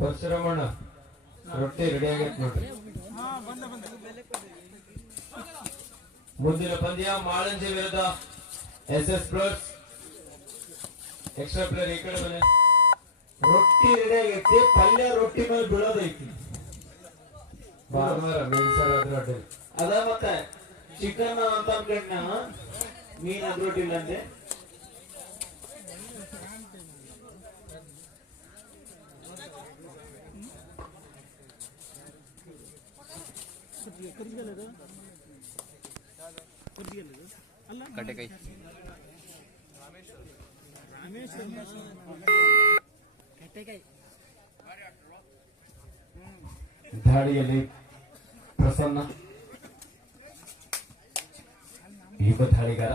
ಪರಶುರಾಮಣ್ಣ ರೊಟ್ಟಿ ರೆಡಿ ಆಗೈತೆ ನೋಡ್ರಿ. ಮುಂದಿನ ಪಂದ್ಯ ಮಾಳಂಜಿ ವಿರುದ್ಧ SS ಪ್ಲಸ್. ಎಕ್ಸ್ಟ್ರಾ ಪ್ಲೇಯರ್ ಈ ಕಡೆ ಬನ್ನಿ. ರೊಟ್ಟಿ ರೆಡಿ ಆಗೈತಿ, ಪಲ್ಯ ರೊಟ್ಟಿ ಮೇಲೆ ಬೀಳೋದೈತಿ. ಬಾರ್ಮಾರ ಮೀನ್ ಸಾರ್ ಅದ್ರ ಅಡ್ಡಿ ಅದ ಮತ್ತೆ ಚಿಕನ್ ಅಂತ ಅನ್ಕೊಂಡ್ ನಾನು, ಮೀನ್ ಅದ್ ರೊಟ್ಟಿ ಇಲ್ಲ ಅಂದೆ. ಕಟ್ಟೆಕಾಯಿ ದಾಳಿಯಲ್ಲಿ ಪ್ರಸನ್ನ ಯುವ ದಾಳಿಗಾರ.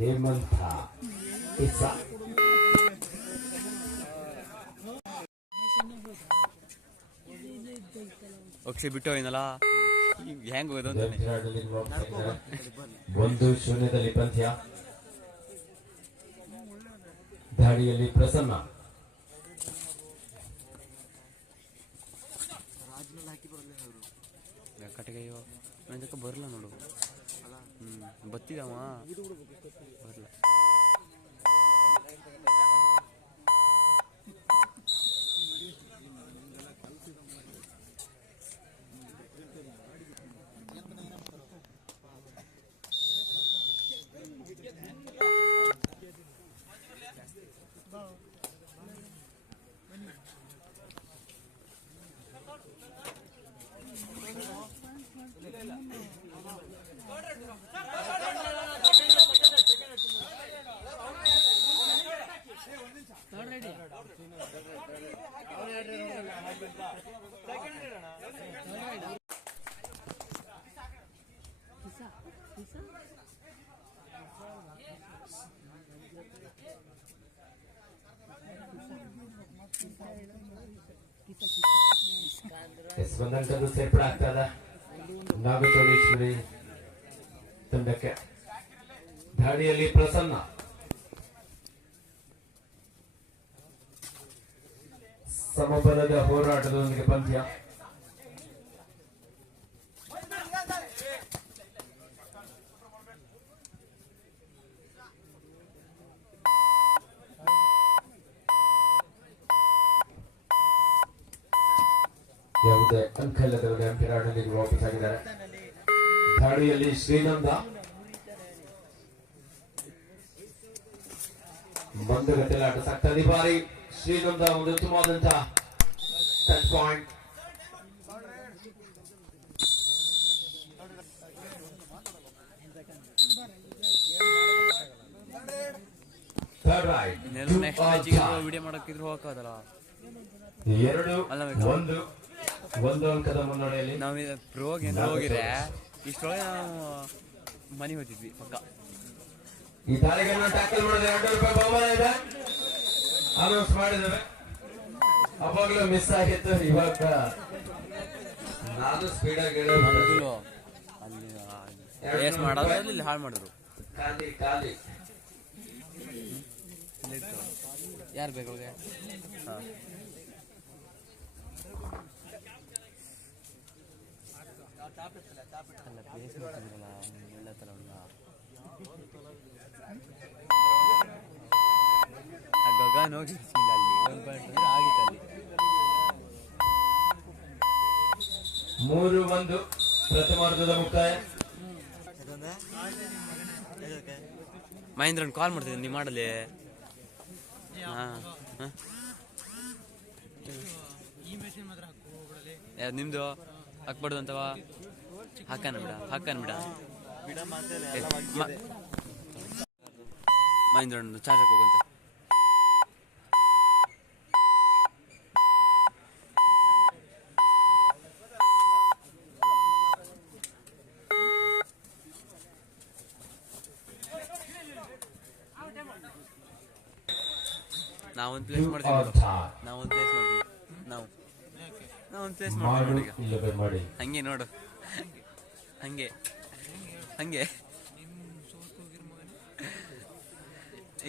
ಹೇಮಂತ ಇಸ ಅಕ್ಷಯ್ ಬಿಟ್ಟು ಹೋಯ್ನಲ್ಲ, ಹೆಂಗ್ ಹೋಗೋದು ಅಂತ. 1-0 ಪಂದ್ಯ. ದಾಳಿಯಲ್ಲಿ ಪ್ರಸನ್ನ ಕಟ್ಟೆಕಾಯಿ ಇದಕ್ಕೆ ಬರಲ್ಲ ನೋಡು. ಬತ್ತಿದವ ಬರಲ್ಲ. ಬಂದಂತದ್ದು ಸೇರ್ಪಡೆ ಆಗ್ತದ ನಾಗಚೌಡೇಶ್ವರಿ ತಂಡಕ್ಕೆ. ದಾಳಿಯಲ್ಲಿ ಪ್ರಸನ್ನ ಸಮಬಲದ ಹೋರಾಟದೊಂದಿಗೆ ಪಂದ್ಯ. ಯಾವುದೇ ಅಂಕಲ್ಲದವರೇ ಅಂಪಿರಾಡಲಿಗೆ ವಾಪಸ್ ಆಗಿದ್ದಾರೆ. ದಾಳಿಯಲ್ಲಿ ಶ್ರೀನಂದ ಮಂದಗತಿಯಲ್ಲಿ ಆಟ ಸಾಕ್ತಾ ಬಾರಿ. ಶ್ರೀನಂದ ಒಂದು ಉತ್ತಮವಾದಂತಹ ಟಚ್ ಪಾಯಿಂಟ್. ವಿಡಿಯೋ ಮಾಡಕ್ಕಿದ್ರು ಹೋಗಲ್ಲ. 2-1 ಅಂಕದ ಮುನ್ನಡೆಯಲ್ಲಿ ನಾವು ಪ್ರೋಗೆ ಹೋಗಿದ್ರೆ ಇಷ್ಟೊಳಗೆ ನಾವು ಮನೆ ಹೋಗ್ತಿದ್ವಿ ಪಕ್ಕ. ಈ ದಾಳಿಗಳನ್ನು ಟ್ಯಾಕಲ್ ಮಾಡಿದ್ರೆ 2 ರೂಪಾಯಿ ಬಹುಮಾನ ಇದೆ ಅನೌನ್ಸ್ ಮಾಡಿದ್ದೇವೆ. ಅವಾಗಲೂ ಮಿಸ್ ಆಗಿತ್ತು. ಇವಾಗ ನಾನು ಸ್ಪೀಡ್ ಆಗಿ ಅಲ್ಲಿ ಮಾಡೋದು ಇಲ್ಲಿ ಹಾಳು ಮಾಡಿದ್ರು. ಖಾಲಿ ಯಾರು ಬೇಕು ಹಾಂ ಅಲ್ಲ ಪ್ಲೇಸ್ ಮಾಡ್ತಿದ್ರಲ್ಲ ಒಳ್ಳೆತಲ್ಲ ಗಗನ್ ಹೋಗಿ ಅಲ್ಲಿ 1 ಪಾಯಿಂಟ್ ಅಂದ್ರೆ ಆಗಿತ್ತು ಅಲ್ಲಿ. 3-1 ಪ್ರಥಮಾರ್ಧದ ಮುಕ್ತಾಯ. ಮಹೇಂದ್ರನ್ ಕಾಲ್ ಮಾಡ್ತಿದ್ದೀನಿ, ನೀವು ಮಾಡಲಿ. ಯಾವ್ದು ನಿಮ್ದು ಹಾಕ್ಬಾರ್ದು ಅಂತವ ಹಾಕನ ಬಿಡ ಮಹೇಂದ್ರನ್ ಚಾರ್ಜ್ ಹಾಕೋಗಂತ. ನಾವೊಂದು ಪ್ಲೇಸ್ ಮಾಡ್ತೀವಿ ನಾವೊಂದು ಪ್ಲೇಸ್ ಮಾಡಿ ಹಂಗೆ ನೋಡು, ಹಂಗೆ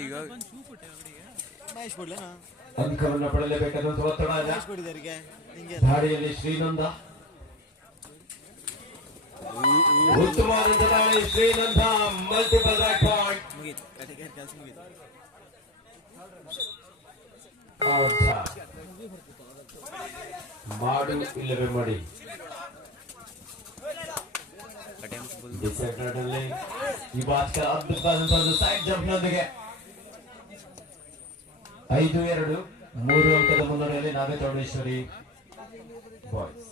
ಈಗ ಅಂಕವನ್ನು ಪಡೆಯಲೇಬೇಕಾದಂತ ಒತ್ತಡ ಇದೆ. ದಾಳಿಯಲ್ಲಿ ಶ್ರೀನಂದ ಉತ್ತಮವಾದಂತ ದಾಳಿ. ಶ್ರೀನಂದ ಮಲ್ಟಿಪಲ್ ರೈಟ್ ಪಾಯಿಂಟ್. ಮಾಡು ಇಲ್ಲವೇ ಮಾಡಿ. ಡಿಸೈಡ್ ನಲ್ಲಿ ಈ ಭಾಸ್ಕರ್ ಅದ್ಭುತವಾದಂತಹ ಒಂದು ಸೈಡ್ ಜಂಪ್ ನೊಂದಿಗೆ 5-2 3 ಅಂಕದ ಮುನ್ನಡೆಯಲ್ಲಿ Nagachowdeshwari boys.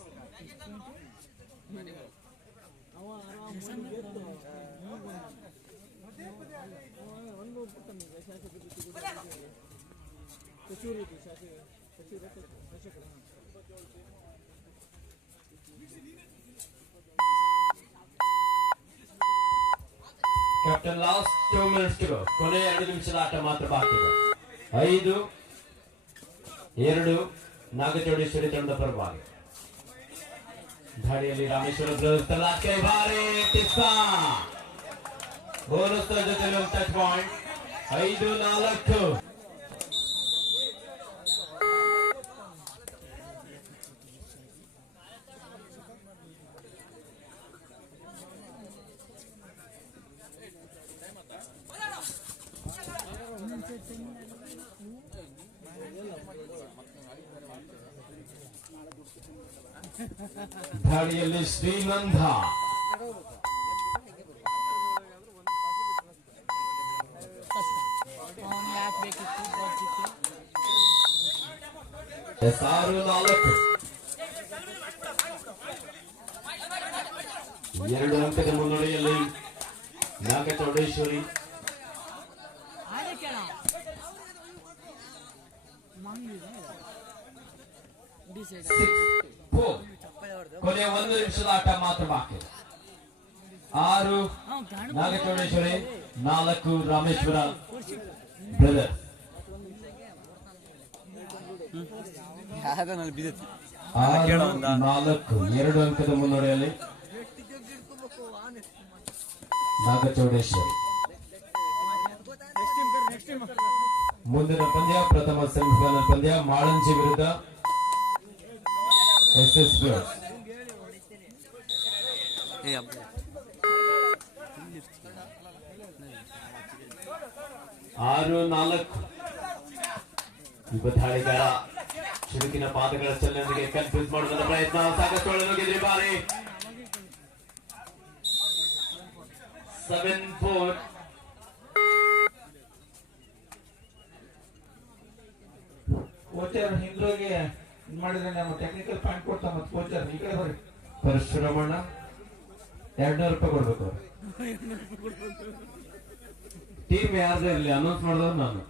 Captain last 2 minutes to go. ಕೊನೆ 2 ನಿಮಿಷದ ಆಟ ಮಾತ್ರ ಬಾಕಿ ಇದೆ. 5-2 ನಾಗಚೌಡೇಶ್ವರಿ ತಂಡದ ಪರವಾಗಿ. ದಾಳಿಯಲ್ಲಿ ರಾಮೇಶ್ವರ ಬ್ರದರ್ಸ್ ತಲಾಕೆ ಬಾರಿ ಟಿಸ್ಸಾ ಬೋನಸ್ ಜೊತೆಲಿ ಒಂದು ಟಚ್ ಪಾಯಿಂಟ್. 5-4. ದಾಳಿಯಲ್ಲಿ ಶ್ರೀನಂದ ಎರಡು ಅಂಕದ ಮುನ್ನಡೆಯಲ್ಲಿ ನಾಗಚೌಡೇಶ್ವರಿ. ಕೊನೆಯ 1 ನಿಮಿಷದ ಆಟ ಮಾತ್ರ ಬಾಕಿ. 6 ನಾಗಚೌಡೇಶ್ವರಿ, 4 ರಾಮೇಶ್ವರ ಬ್ರದರ್ಸ್. 6-4 2 ಅಂಕದ ಮುನ್ನಡೆಯಲ್ಲಿ ನಾಗಚೌಡೇಶ್ವರಿ. ಮುಂದಿನ ಪಂದ್ಯ ಪ್ರಥಮ ಸೆಮಿಫೈನಲ್ ಪಂದ್ಯ ಮಾಳಂಜಿ ವಿರುದ್ಧ SS Girls. 6-4 ದಾಳಿಗಾರ ಚುರುಕಿನ ಪಾದಗಳ ಚಲನೆಗೆ ಕನ್ಫ್ಯೂಸ್ ಮಾಡುವಂತ ಪ್ರಯತ್ನ. ಸಾಕಷ್ಟು ಒಳಗಿದ್ರಿ ಬಾರಿ. 7-4. ಕೋಚರ್ ಹಿಂದ್ರೋಗಿ ಮಾಡಿದ್ರೆ ನಮ್ಮ ಟೆಕ್ನಿಕಲ್ ಪಾಯಿಂಟ್ ಕೊಡ್ತಾ ಮತ್ತೆ ಕೋಚರ್ ಈ ಕಡೆ ಬರ್ರಿ. ಪರಶುರಮಣ್ಣ 200 ರೂಪಾಯಿ ಕೊಡ್ಬೇಕು. ಟೀಮ್ ಯಾರ್ದು ಇರ್ಲಿ ಅನೌನ್ಸ್ ಮಾಡಿದವ್ರು ನಾನು.